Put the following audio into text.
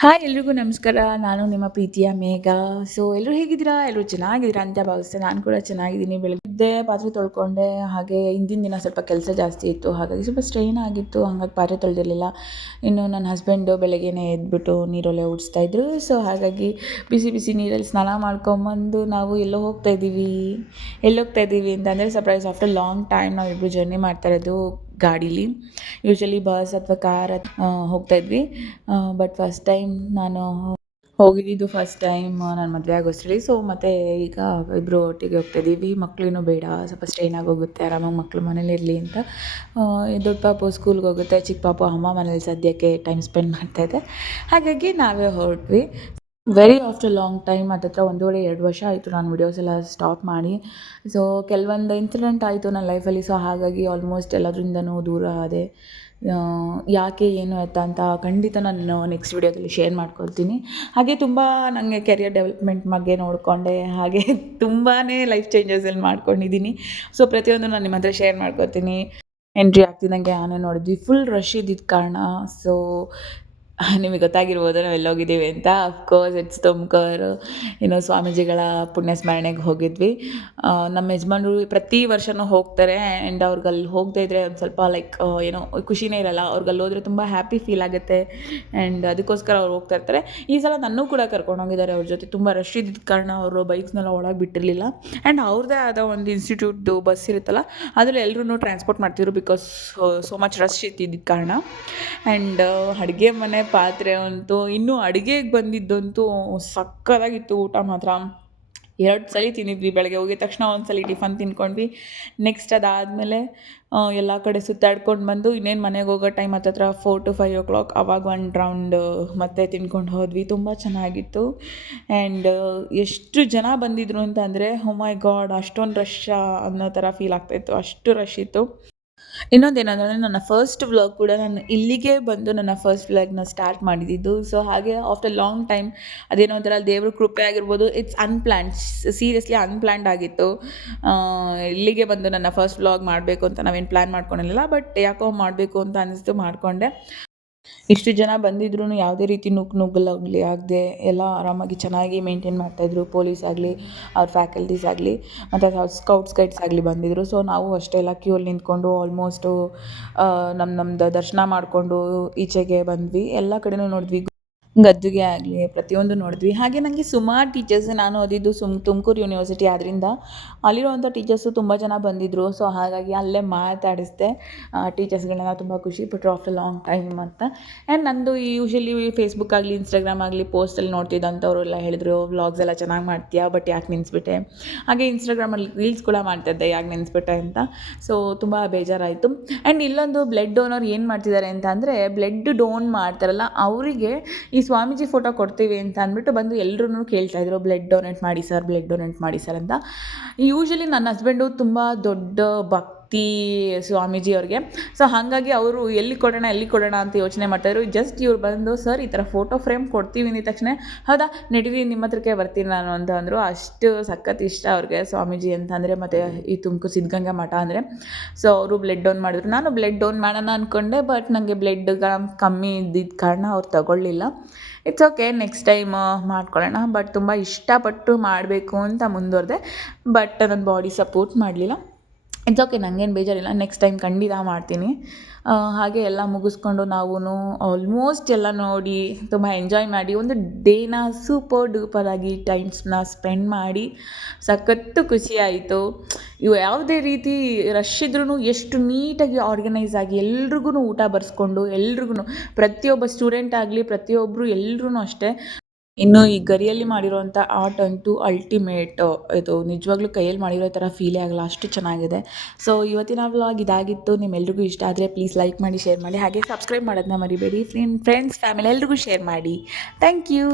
Hi ಎಲ್ರಿಗೂ ನಮಸ್ಕಾರ. ನಾನು ನಿಮ್ಮ ಪ್ರೀತಿಯ ಮೇಘ. ಸೊ ಎಲ್ಲರೂ ಹೇಗಿದ್ದೀರಾ? ಎಲ್ಲರೂ ಚೆನ್ನಾಗಿದ್ದೀರಾ ಅಂತ ಭಾವಿಸ್ತೇನೆ. ನಾನು ಕೂಡ ಚೆನ್ನಾಗಿದ್ದೀನಿ. ಬೆಳಗ್ಗೆದ್ದೆ, ಪಾತ್ರೆ ತೊಳ್ಕೊಂಡೆ. ಹಾಗೆ ಹಿಂದಿನ ದಿನ ಸ್ವಲ್ಪ ಕೆಲಸ ಜಾಸ್ತಿ ಇತ್ತು, ಹಾಗಾಗಿ ಸ್ವಲ್ಪ ಸ್ಟ್ರೈನ್ ಆಗಿತ್ತು. ಹಾಗಾಗಿ ಪಾತ್ರೆ ತೊಳೆದಿರಲಿಲ್ಲ. ಇನ್ನು ನನ್ನ ಹಸ್ಬೆಂಡು ಬೆಳಗ್ಗೆನೇ ಎದ್ಬಿಟ್ಟು ನೀರೊಲೆ ಇದ್ರು. ಸೊ ಹಾಗಾಗಿ ಬಿಸಿ ಬಿಸಿ ನೀರಲ್ಲಿ ಸ್ನಾನ ಮಾಡ್ಕೊಂಬಂದು ನಾವು ಎಲ್ಲೋಗ್ತಾ ಇದ್ದೀವಿ ಅಂತಂದರೆ ಸರ್ಪ್ರೈಸ್. ಆಫ್ಟರ್ ಲಾಂಗ್ ಟೈಮ್ ನಾವಿಬ್ಬರು ಜರ್ನಿ ಮಾಡ್ತಾ ಇರೋದು ಗಾಡೀಲಿ. ಯೂಶ್ವಲಿ ಬಸ್ ಅಥವಾ ಕಾರ್ ಹೋಗ್ತಾ ಇದ್ವಿ. ಬಟ್ ಫಸ್ಟ್ ಟೈಮ್ ನಾನು ಹೋಗಿದ್ದು ಫಸ್ಟ್ ಟೈಮ್ ನಾನು ಮದುವೆ ಆಗೋಷ್ಟರಲ್ಲಿ. ಸೊ ಮತ್ತು ಈಗ ಇಬ್ಬರು ಒಟ್ಟಿಗೆ ಹೋಗ್ತಾಯಿದ್ದೀವಿ. ಮಕ್ಕಳೇನು ಬೇಡ, ಸ್ವಲ್ಪ ಸ್ಟ್ರೈನ್ ಆಗೋಗುತ್ತೆ, ಆರಾಮಾಗಿ ಮಕ್ಕಳು ಮನೇಲಿರಲಿ ಅಂತ. ದೊಡ್ಡ ಪಾಪು ಸ್ಕೂಲ್ಗೆ ಹೋಗುತ್ತೆ, ಚಿಕ್ಕ ಪಾಪು ಅಮ್ಮ ಮನೇಲಿ ಸದ್ಯಕ್ಕೆ ಟೈಮ್ ಸ್ಪೆಂಡ್ ಮಾಡ್ತಾಯಿದೆ. ಹಾಗಾಗಿ ನಾವೇ ಹೊರಟ್ವಿ. ವೆರಿ ಆಫ್ಟರ್ ಲಾಂಗ್ ಟೈಮ್, ಹತ್ತತ್ರ 1.5-2 ವರ್ಷ ಆಯಿತು ನಾನು ವಿಡಿಯೋಸ್ ಎಲ್ಲ ಸ್ಟಾಪ್ ಮಾಡಿ. ಸೊ ಕೆಲವೊಂದು ಇನ್ಸಿಡೆಂಟ್ ಆಯಿತು ನನ್ನ ಲೈಫಲ್ಲಿ. ಸೊ ಹಾಗಾಗಿ ಆಲ್ಮೋಸ್ಟ್ ಎಲ್ಲದರಿಂದನೂ ದೂರ ಆದೆ. ಯಾಕೆ ಏನು ಎತ್ತ ಅಂತ ಖಂಡಿತ ನಾನು ನೆಕ್ಸ್ಟ್ ವಿಡಿಯೋದಲ್ಲಿ ಶೇರ್ ಮಾಡ್ಕೊಳ್ತೀನಿ. ಹಾಗೆ ತುಂಬ ನನಗೆ ಕೆರಿಯರ್ ಡೆವಲಪ್ಮೆಂಟ್ ಬಗ್ಗೆ ನೋಡಿಕೊಂಡೆ. ಹಾಗೆ ತುಂಬಾ ಲೈಫ್ ಚೇಂಜಸಲ್ಲಿ ಮಾಡ್ಕೊಂಡಿದ್ದೀನಿ. ಸೊ ಪ್ರತಿಯೊಂದು ನಾನು ನಿಮ್ಮ ಹತ್ರ ಶೇರ್ ಮಾಡ್ಕೊತೀನಿ. ಎಂಟ್ರಿ ಆಗ್ತಿದ್ದಂಗೆ ಆನೆ ನೋಡಿದ್ವಿ, ಫುಲ್ ರಶ್ ಇದ್ದಿದ್ದ ಕಾರಣ. ಸೊ ನಿಮಗೆ ಗೊತ್ತಾಗಿರ್ಬೋದು ನಾವು ಎಲ್ಲೋಗಿದ್ದೀವಿ ಅಂತ. Of course it's Tumakuru. ಸ್ವಾಮೀಜಿಗಳ ಪುಣ್ಯ ಸ್ಮರಣೆಗೆ ಹೋಗಿದ್ವಿ. ನಮ್ಮ ಯಜಮಾನ್ರು ಪ್ರತಿ ವರ್ಷವೂ ಹೋಗ್ತಾರೆ. ಆ್ಯಂಡ್ ಅವ್ರಿಗೆ ಅಲ್ಲಿ ಹೋಗದೇ ಇದ್ದರೆ ಒಂದು ಸ್ವಲ್ಪ ಖುಷಿನೇ ಇರಲ್ಲ. ಅವ್ರಿಗೆ ಅಲ್ಲಿ ಹೋದರೆ ತುಂಬ ಹ್ಯಾಪಿ ಫೀಲ್ ಆಗುತ್ತೆ. ಆ್ಯಂಡ್ ಅದಕ್ಕೋಸ್ಕರ ಅವ್ರು ಹೋಗ್ತಾ ಇರ್ತಾರೆ. ಈ ಸಲ ನನ್ನೂ ಕೂಡ ಕರ್ಕೊಂಡೋಗಿದ್ದಾರೆ ಅವ್ರ ಜೊತೆ. ತುಂಬ ರಶ್ ಇದ್ದಿದ್ದ ಕಾರಣ ಅವರು ಬೈಕ್ಸ್ನೆಲ್ಲ ಒಳಗೆ ಬಿಟ್ಟಿರಲಿಲ್ಲ. ಆ್ಯಂಡ್ ಅವ್ರದ್ದೇ ಆದ ಒಂದು ಇನ್ಸ್ಟಿಟ್ಯೂಟ್ದು ಬಸ್ ಇರುತ್ತಲ್ಲ, ಅದರಲ್ಲಿ ಎಲ್ಲರೂ ಟ್ರಾನ್ಸ್ಪೋರ್ಟ್ ಮಾಡ್ತಿದ್ರು, ಬಿಕಾಸ್ ಸೋ ಮಚ್ ರಶ್ ಇದ್ದಿದ್ದ ಕಾರಣ. ಆ್ಯಂಡ್ ಅಡುಗೆ ಮನೆ ಪಾತ್ರೆ ಅಂತೂ, ಇನ್ನೂ ಅಡುಗೆಗೆ ಬಂದಿದ್ದಂತೂ ಸಕ್ಕತ್ತಾಗಿತ್ತು ಊಟ ಮಾತ್ರ. 2 ಸಲ ತಿಂದಿದ್ವಿ. ಬೆಳಗ್ಗೆ ಹೋಗಿದ ತಕ್ಷಣ ಒಂದು ಸಲ ಟಿಫನ್ ತಿಂದ್ಕೊಂಡ್ವಿ. ನೆಕ್ಸ್ಟ್ ಅದಾದಮೇಲೆ ಎಲ್ಲ ಕಡೆ ಸುತ್ತಾಡ್ಕೊಂಡು ಬಂದು ಇನ್ನೇನು ಮನೆಗೆ ಹೋಗೋ ಟೈಮ್ ಹತ್ತತ್ರ 4 to 5 o'clock, ಆವಾಗ ಒಂದು ರೌಂಡ್ ಮತ್ತೆ ತಿನ್ಕೊಂಡು ಹೋದ್ವಿ. ತುಂಬ ಚೆನ್ನಾಗಿತ್ತು. ಆ್ಯಂಡ್ ಎಷ್ಟು ಜನ ಬಂದಿದ್ರು ಅಂತಂದರೆ, ಓ ಮೈ ಗಾಡ್, ಅಷ್ಟೊಂದು ರಶ್ಶಾ ಅನ್ನೋ ಥರ ಫೀಲ್ ಆಗ್ತಾಯಿತ್ತು, ಅಷ್ಟು ರಶ್ ಇತ್ತು. ಇನ್ನೊಂದೇನಂದರೆ, ನನ್ನ ಫಸ್ಟ್ ವ್ಲಾಗ್ ಕೂಡ ನಾನು ಇಲ್ಲಿಗೆ ಬಂದು ನನ್ನ ಫಸ್ಟ್ ವ್ಲಾಗ್ನ ಸ್ಟಾರ್ಟ್ ಮಾಡಿದ್ದು. ಸೊ ಹಾಗೆ ಆಫ್ಟರ್ ಲಾಂಗ್ ಟೈಮ್, ಅದೇನೋ ಒಂಥರ ದೇವ್ರ ಕೃಪೆ ಆಗಿರ್ಬೋದು, ಇಟ್ಸ್ ಅನ್ಪ್ಲ್ಯಾನ್ಡ್, ಸೀರಿಯಸ್ಲಿ ಅನ್ಪ್ಲ್ಯಾನ್ಡ್ ಆಗಿತ್ತು. ಇಲ್ಲಿಗೆ ಬಂದು ನನ್ನ ಫಸ್ಟ್ ವ್ಲಾಗ್ ಮಾಡಬೇಕು ಅಂತ ನಾವೇನು ಪ್ಲ್ಯಾನ್ ಮಾಡ್ಕೊಂಡಿರಲಿಲ್ಲ, ಬಟ್ ಯಾಕೋ ಮಾಡಬೇಕು ಅಂತ ಅನ್ನಿಸ್ತು, ಮಾಡಿಕೊಂಡೆ. ಇಷ್ಟು ಜನ ಬಂದಿದ್ರೂ ಯಾವುದೇ ರೀತಿ ನುಗ್ಗಲಾಗಲಿ ಆಗದೆ ಎಲ್ಲ ಆರಾಮಾಗಿ ಚೆನ್ನಾಗಿ ಮೇಂಟೈನ್ ಮಾಡ್ತಾಯಿದ್ರು. ಪೊಲೀಸ್ ಆಗಲಿ, ಅವ್ರ ಫ್ಯಾಕಲ್ಟೀಸ್ ಆಗಲಿ, ಮತ್ತು ಸ್ಕೌಟ್ಸ್ ಗೈಡ್ಸ್ ಆಗಲಿ ಬಂದಿದ್ದರು. ಸೊ ನಾವು ಅಷ್ಟೇ ಎಲ್ಲ ಕ್ಯೂಲ್ಲಿ ನಿಂತ್ಕೊಂಡು ಆಲ್ಮೋಸ್ಟು ನಮ್ಮದು ದರ್ಶನ ಮಾಡಿಕೊಂಡು ಈಚೆಗೆ ಬಂದ್ವಿ. ಎಲ್ಲ ಕಡೆನೂ ನೋಡಿದ್ವಿ, ಗದ್ದುಗೆ ಆಗಲಿ ಪ್ರತಿಯೊಂದು ನೋಡಿದ್ವಿ. ಹಾಗೆ ನನಗೆ ಸುಮಾರು ಟೀಚರ್ಸ್, ನಾನು ಓದಿದ್ದು ತುಮಕೂರು ಯೂನಿವರ್ಸಿಟಿ ಆದ್ದರಿಂದ ಅಲ್ಲಿರುವಂಥ ಟೀಚರ್ಸು ತುಂಬ ಜನ ಬಂದಿದ್ದರು. ಸೊ ಹಾಗಾಗಿ ಅಲ್ಲೇ ಮಾತಾಡಿಸ್ದೆ ಟೀಚರ್ಸ್ಗಳನ್ನ. ತುಂಬ ಖುಷಿಪಟ್ಟರು ಆಫ್ಟರ್ ಲಾಂಗ್ ಟೈಮ್ ಅಂತ. ಆ್ಯಂಡ್ ನಂದು ಯೂಶ್ವಲಿ ಫೇಸ್ಬುಕ್ ಆಗಲಿ, ಇನ್ಸ್ಟಾಗ್ರಾಮ್ ಆಗಲಿ ಪೋಸ್ಟಲ್ಲಿ ನೋಡ್ತಿದ್ದಂಥವ್ರು ಎಲ್ಲ ಹೇಳಿದ್ರು, ವ್ಲಾಗ್ಸ್ ಎಲ್ಲ ಚೆನ್ನಾಗಿ ಮಾಡ್ತೀಯಾ, ಬಟ್ ಯಾಕೆ ನಿಲ್ಲಿಸ್ಬಿಟ್ಟೆ. ಹಾಗೆ ಇನ್ಸ್ಟಾಗ್ರಾಮಲ್ಲಿ ರೀಲ್ಸ್ ಕೂಡ ಮಾಡ್ತಾಯಿದ್ದೆ, ಯಾಕೆ ನಿಲ್ಲಿಸ್ಬಿಟ್ಟೆ ಅಂತ. ಸೊ ತುಂಬ ಬೇಜಾರಾಯಿತು. ಆ್ಯಂಡ್ ಇಲ್ಲೊಂದು ಬ್ಲಡ್ ಡೋನರ್ ಏನು ಮಾಡ್ತಿದ್ದಾರೆ ಅಂತ ಅಂದರೆ, ಬ್ಲಡ್ ಡೋನ್ ಮಾಡ್ತಾರಲ್ಲ ಅವರಿಗೆ ಈ ಸ್ವಾಮೀಜಿ ಫೋಟೋ ಕೊಡ್ತೀವಿ ಅಂತ ಅಂದ್ಬಿಟ್ಟು ಬಂದು ಎಲ್ಲರೂ ಕೇಳ್ತಾಯಿದ್ರು, ಬ್ಲಡ್ ಡೊನೇಟ್ ಮಾಡಿ ಸರ್, ಬ್ಲಡ್ ಡೊನೇಟ್ ಮಾಡಿ ಸರ್ ಅಂತ. ಯೂಶ್ವಲಿ ನನ್ನ ಹಸ್ಬೆಂಡು ತುಂಬ ದೊಡ್ಡ ಭಕ್ತಿ ಸ್ವಾಮೀಜಿ ಅವ್ರಿಗೆ. ಸೊ ಹಾಗಾಗಿ ಅವರು ಎಲ್ಲಿ ಕೊಡೋಣ ಅಂತ ಯೋಚನೆ ಮಾಡ್ತಾಯಿದ್ರು. ಜಸ್ಟ್ ಇವ್ರು ಬಂದು, ಸರ್ ಈ ಥರ ಫೋಟೋ ಫ್ರೇಮ್ ಕೊಡ್ತೀವಿ ಅಂದ ತಕ್ಷಣ, ಹೌದಾ ನಡೀರಿ ನಿಮ್ಮ ಹತ್ರಕ್ಕೆ ಬರ್ತೀನಿ ನಾನು ಅಂತ ಅಂದರು. ಅಷ್ಟು ಸಖತ್ ಇಷ್ಟ ಅವ್ರಿಗೆ ಸ್ವಾಮೀಜಿ ಅಂತಂದರೆ, ಮತ್ತು ಈ ತುಮಕೂರು ಸಿದ್ಧಗಂಗಾ ಮಠ ಅಂದರೆ. ಸೊ ಅವರು ಬ್ಲಡ್ ಡೋನ್ ಮಾಡಿದ್ರು. ನಾನು ಬ್ಲಡ್ ಡೋನ್ ಮಾಡೋಣ ಅಂದ್ಕೊಂಡೆ, ಬಟ್ ನನಗೆ ಬ್ಲಡ್ ಕಮ್ಮಿ ಇದ್ದಿದ್ದ ಕಾರಣ ಅವ್ರು ತಗೊಳ್ಳಿಲ್ಲ. ಇಟ್ಸ್ ಓಕೆ, ನೆಕ್ಸ್ಟ್ ಟೈಮ್ ಮಾಡ್ಕೊಳ್ಳೋಣ. ಬಟ್ ತುಂಬ ಇಷ್ಟಪಟ್ಟು ಮಾಡಬೇಕು ಅಂತ ಮುಂದುವರೆದೆ, ಬಟ್ ನನ್ನ ಬಾಡಿ ಸಪೋರ್ಟ್ ಮಾಡಲಿಲ್ಲ. ಇಟ್ಸ್ ಓಕೆ, ನನಗೇನು ಬೇಜಾರಿಲ್ಲ, ನೆಕ್ಸ್ಟ್ ಟೈಮ್ ಖಂಡಿತ ಮಾಡ್ತೀನಿ. ಹಾಗೆ ಎಲ್ಲ ಮುಗಿಸ್ಕೊಂಡು ನಾವು ಆಲ್ಮೋಸ್ಟ್ ಎಲ್ಲ ನೋಡಿ ತುಂಬ ಎಂಜಾಯ್ ಮಾಡಿ, ಒಂದು ಡೇನ ಸೂಪರ್ ಡೂಪರಾಗಿ ಟೈಮ್ಸ್ನ ಸ್ಪೆಂಡ್ ಮಾಡಿ ಸಖತ್ತು ಖುಷಿಯಾಯಿತು. ಇವು ಯಾವುದೇ ರೀತಿ ರಶ್ ಇದ್ರೂ ಎಷ್ಟು ನೀಟಾಗಿ ಆರ್ಗನೈಸ್ ಆಗಿ ಎಲ್ರಿಗೂ ಊಟ ಬರೆಸ್ಕೊಂಡು, ಪ್ರತಿಯೊಬ್ಬ ಸ್ಟೂಡೆಂಟ್ ಆಗಲಿ ಪ್ರತಿಯೊಬ್ಬರು ಎಲ್ಲರೂ ಅಷ್ಟೇ. ಇನ್ನು ಈ ಗರಿಯಲ್ಲಿ ಮಾಡಿರೋವಂಥ ಆರ್ಟ್ ಅಂತೂ ಅಲ್ಟಿಮೇಟ್. ಇದು ನಿಜವಾಗ್ಲೂ ಕೈಯಲ್ಲಿ ಮಾಡಿರೋ ಥರ ಫೀಲೇ ಆಗಲ್ಲ, ಅಷ್ಟು ಚೆನ್ನಾಗಿದೆ. ಸೊ ಇವತ್ತಿನ ವ್ಲಾಗ್ ಇದಾಗಿತ್ತು. ನಿಮ್ಮೆಲ್ರಿಗೂ ಇಷ್ಟ ಆದರೆ ಪ್ಲೀಸ್ ಲೈಕ್ ಮಾಡಿ, ಶೇರ್ ಮಾಡಿ, ಹಾಗೆ ಸಬ್ಸ್ಕ್ರೈಬ್ ಮಾಡೋದನ್ನ ಮರಿಬೇಡಿ. ಫ್ರೆಂಡ್ಸ್, ಫ್ಯಾಮಿಲಿ ಎಲ್ರಿಗೂ ಶೇರ್ ಮಾಡಿ. Thank you.